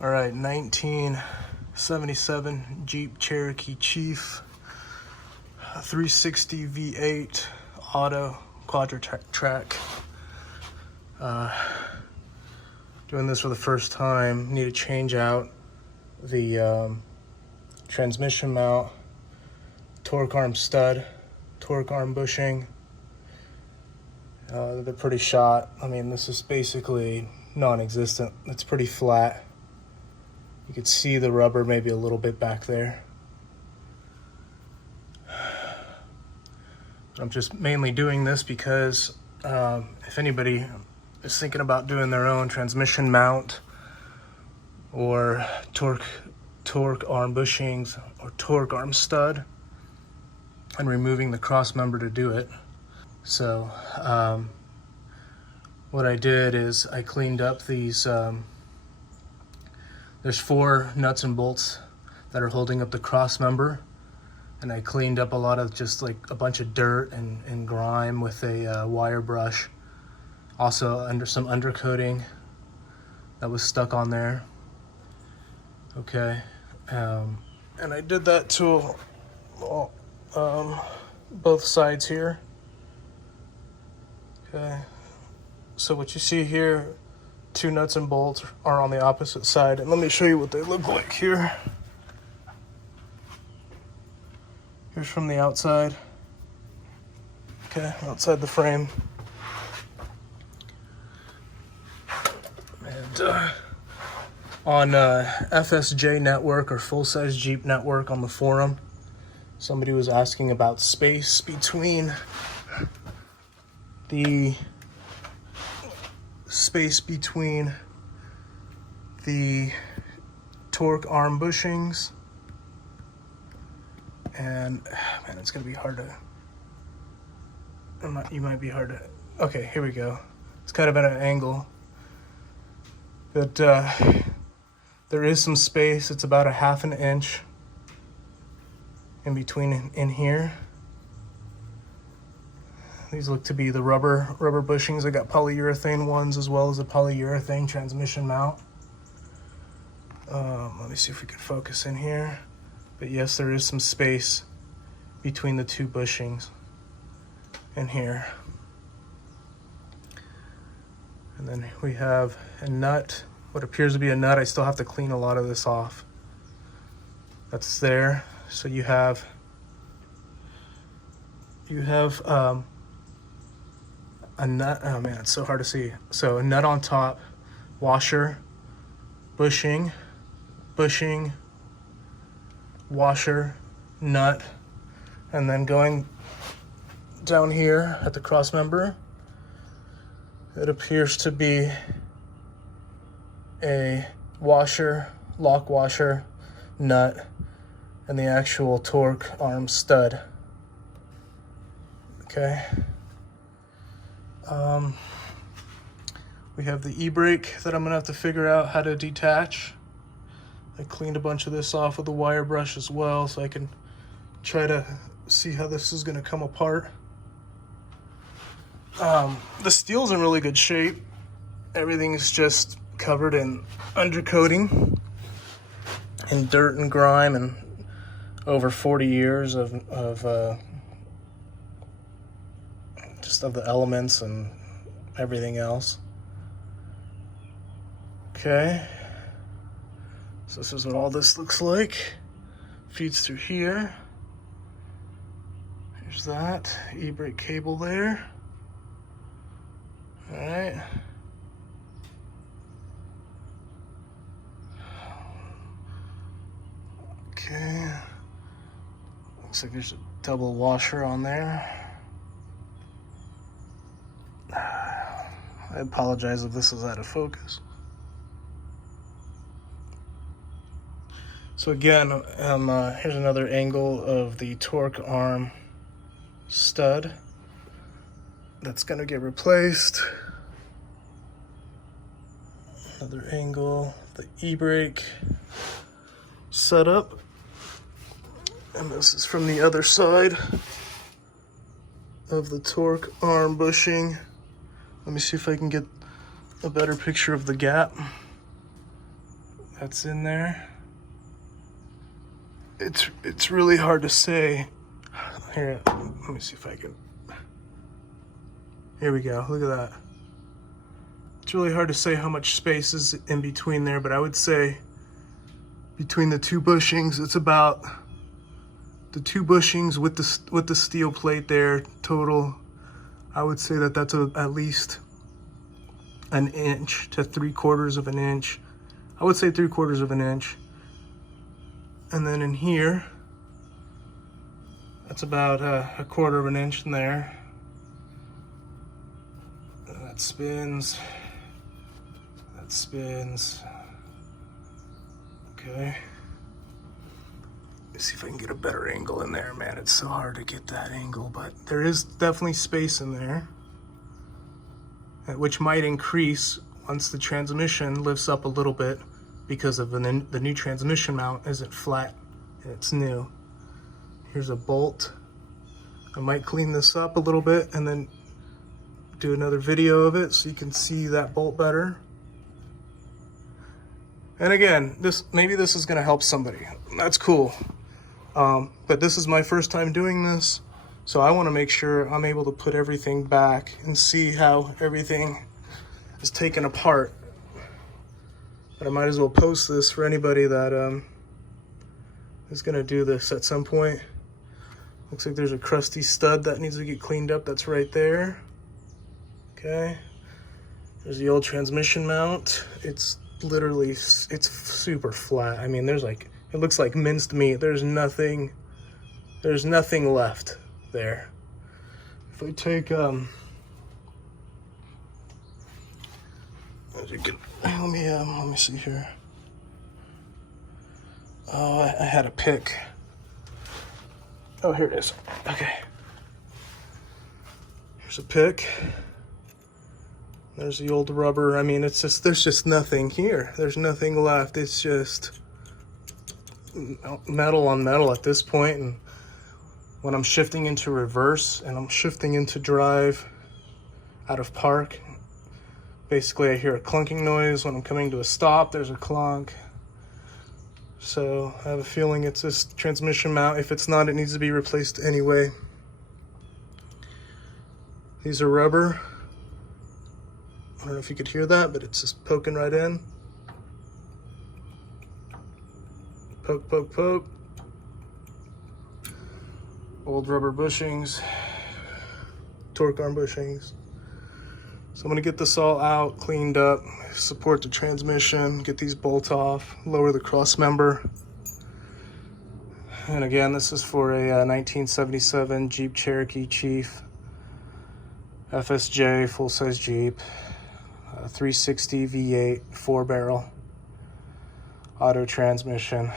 All right, 1977 Jeep Cherokee Chief, 360 V8 auto quadra track. Doing this for the first time. Need to change out the transmission mount, torque arm stud, torque arm bushing. They're pretty shot. I mean, this is basically non-existent. It's pretty flat. You could see the rubber maybe a little bit back there. I'm just mainly doing this because if anybody is thinking about doing their own transmission mount or torque arm bushings or torque arm stud and removing the cross member to do it. So what I did is I cleaned up these, there's 4 nuts and bolts that are holding up the cross member, and I cleaned up a lot of just like a bunch of dirt and grime with a wire brush. Also under some undercoating that was stuck on there. Okay, and I did that to both sides here. Okay, so what you see here, 2 nuts and bolts are on the opposite side, and let me show you what they look like here. Here's from the outside. Okay, outside the frame. And on FSJ network or full size Jeep network on the forum, somebody was asking about space between the torque arm bushings, and man, it's gonna be hard to, you might be hard to, okay, here we go. It's kind of at an angle, but there is some space. It's about a 1/2 inch in between in here. These look to be the rubber bushings. I got polyurethane ones as well as a polyurethane transmission mount. Let me see if we can focus in here. But yes, there is some space between the 2 bushings in here. And then we have a nut, what appears to be a nut. I still have to clean a lot of this off. That's there. So you have a nut, oh man, it's so hard to see. So a nut on top, washer, bushing, washer, nut, and then going down here at the cross member, it appears to be a washer, lock washer, nut, and the actual torque arm stud. Okay. We have the e-brake that I'm gonna have to figure out how to detach. I cleaned a bunch of this off with a wire brush as well, so I can try to see how this is gonna come apart. The steel's in really good shape. Everything's just covered in undercoating and dirt and grime and over 40 years of just of the elements and everything else. Okay, so this is what all this looks like. Feeds through here. Here's that e-brake cable there. All right. Okay. Looks like there's a double washer on there. I apologize if this is out of focus. So again, here's another angle of the torque arm stud that's gonna get replaced. Another angle, the e-brake setup. And this is from the other side of the torque arm bushing. Let me see if I can get a better picture of the gap. that's in there. It's really hard to say. Here, let me see if I can. Here we go, look at that. It's really hard to say how much space is in between there, but I would say between the two bushings, it's about the two bushings with the steel plate there total. I would say that that's at least an inch to 3/4 of an inch. I would say 3/4 of an inch. And then in here, that's about a 1/4 of an inch in there. And that spins. That spins. Okay. Let's see if I can get a better angle in there, man. It's so hard to get that angle, but there is definitely space in there, which might increase once the transmission lifts up a little bit because of the new transmission mount isn't flat and it's new. Here's a bolt. I might clean this up a little bit and then do another video of it so you can see that bolt better. And again, maybe this is gonna help somebody. That's cool. But this is my first time doing this, so I wanna make sure I'm able to put everything back and see how everything is taken apart. But I might as well post this for anybody that is gonna do this at some point. Looks like there's a crusty stud that needs to get cleaned up. That's right there. Okay. There's the old transmission mount. It's literally, it's super flat. I mean, there's like, it looks like minced meat. There's nothing left there. If I take, let me see here. Oh, I had a pick. Oh, here it is. Okay. Here's a pick. There's the old rubber. I mean, it's just, there's just nothing here. There's nothing left. It's just metal on metal at this point. And when I'm shifting into reverse and I'm shifting into drive out of park, basically I hear a clunking noise. When I'm coming to a stop, there's a clunk. So I have a feeling it's this transmission mount. If it's not, it needs to be replaced anyway. These are rubber. I don't know if you could hear that, but it's just poking right in. Poke, poke, poke. Old rubber bushings, torque arm bushings. So I'm gonna get this all out, cleaned up, support the transmission, get these bolts off, lower the cross member. And again, this is for a 1977 Jeep Cherokee Chief, FSJ, full-size Jeep. 360 V8 4-barrel auto transmission.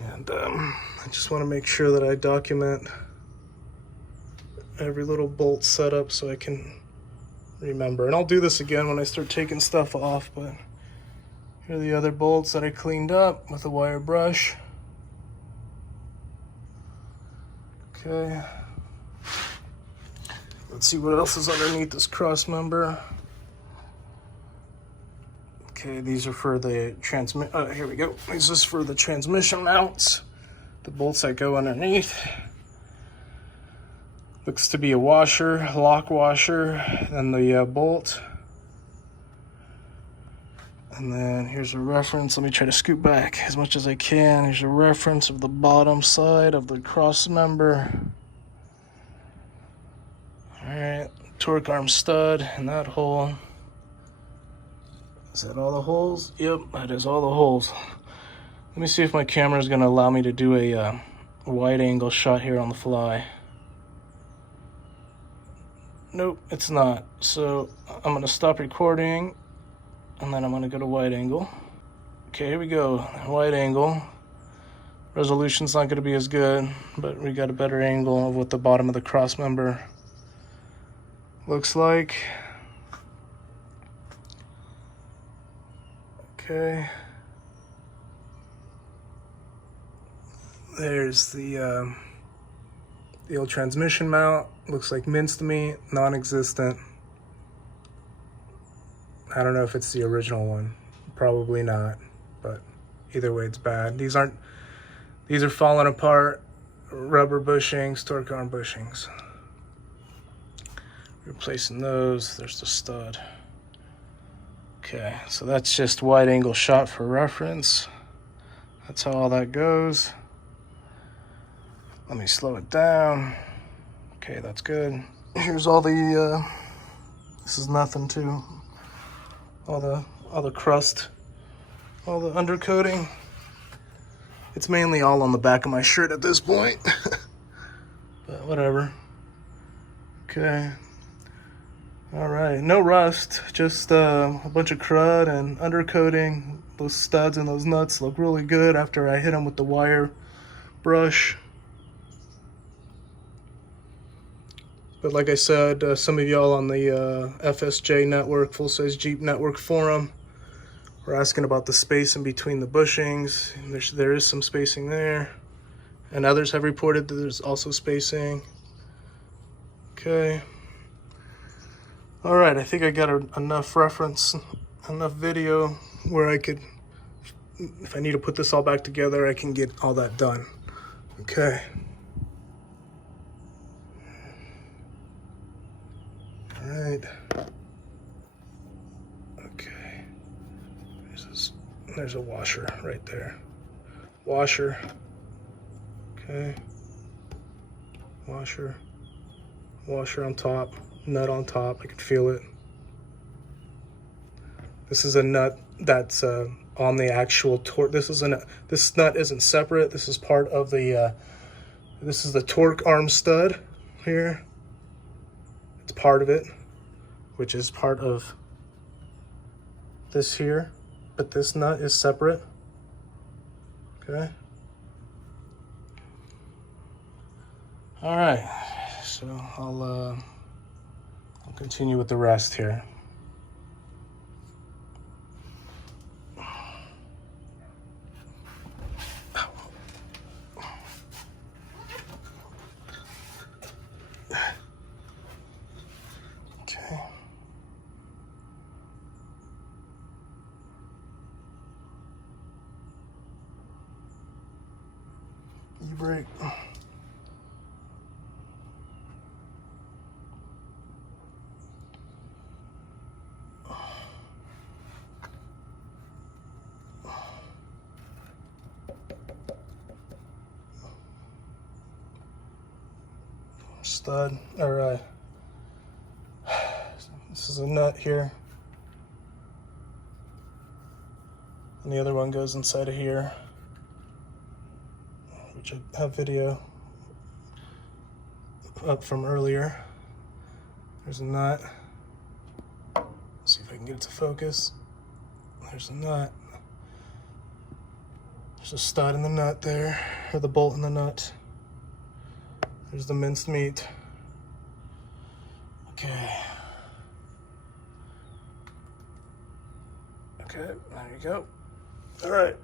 And I just want to make sure that I document every little bolt setup so I can remember. And I'll do this again when I start taking stuff off, but here are the other bolts that I cleaned up with a wire brush. Okay. Let's see what else is underneath this cross member. Okay, these are for the here we go. This is for the transmission mounts. The bolts that go underneath. Looks to be a washer, lock washer, and the bolt. And then here's a reference. Let me try to scoot back as much as I can. Here's a reference of the bottom side of the cross member. All right, torque arm stud in that hole. Is that all the holes? Yep, that is all the holes. Let me see if my camera is gonna allow me to do a wide angle shot here on the fly. Nope, it's not. So I'm gonna stop recording and then I'm gonna go to wide angle. Okay, here we go, wide angle. Resolution's not gonna be as good, but we got a better angle of what the bottom of the cross member looks like. Okay. There's the old transmission mount. Looks like minced meat, non-existent. I don't know if it's the original one. Probably not, but either way it's bad. These are falling apart. Rubber bushings, torque arm bushings. Replacing those. There's the stud. Okay, so that's just wide angle shot for reference. That's how all that goes. Let me slow it down. Okay, that's good. Here's all the, this is nothing too. All the crust, all the undercoating. It's mainly all on the back of my shirt at this point, but whatever. Okay. All right, no rust, just a bunch of crud and undercoating. Those studs and those nuts look really good after I hit them with the wire brush. But like I said, some of y'all on the FSJ network, Full Size Jeep Network forum, were asking about the spacing between the bushings. There is some spacing there. And others have reported that there's also spacing. Okay. All right, I think I got enough reference, enough video where I could, if I need to put this all back together, I can get all that done. Okay. All right. Okay. There's a washer right there. Washer. Okay. Washer. Washer on top. Nut on top. I can feel it. This is a nut that's on the actual torque. This nut isn't separate. This is part of the. This is the torque arm stud here. It's part of it, which is part of this here, but this nut is separate. Okay. All right. So I'll continue with the rest here. Okay. E-brake. Stud, or this is a nut here, and the other one goes inside of here, which I have video up from earlier. There's a nut. Let's see if I can get it to focus. There's a nut. There's a stud in the nut there, or the bolt in the nut. There's the minced meat. Okay. Okay, there you go. All right.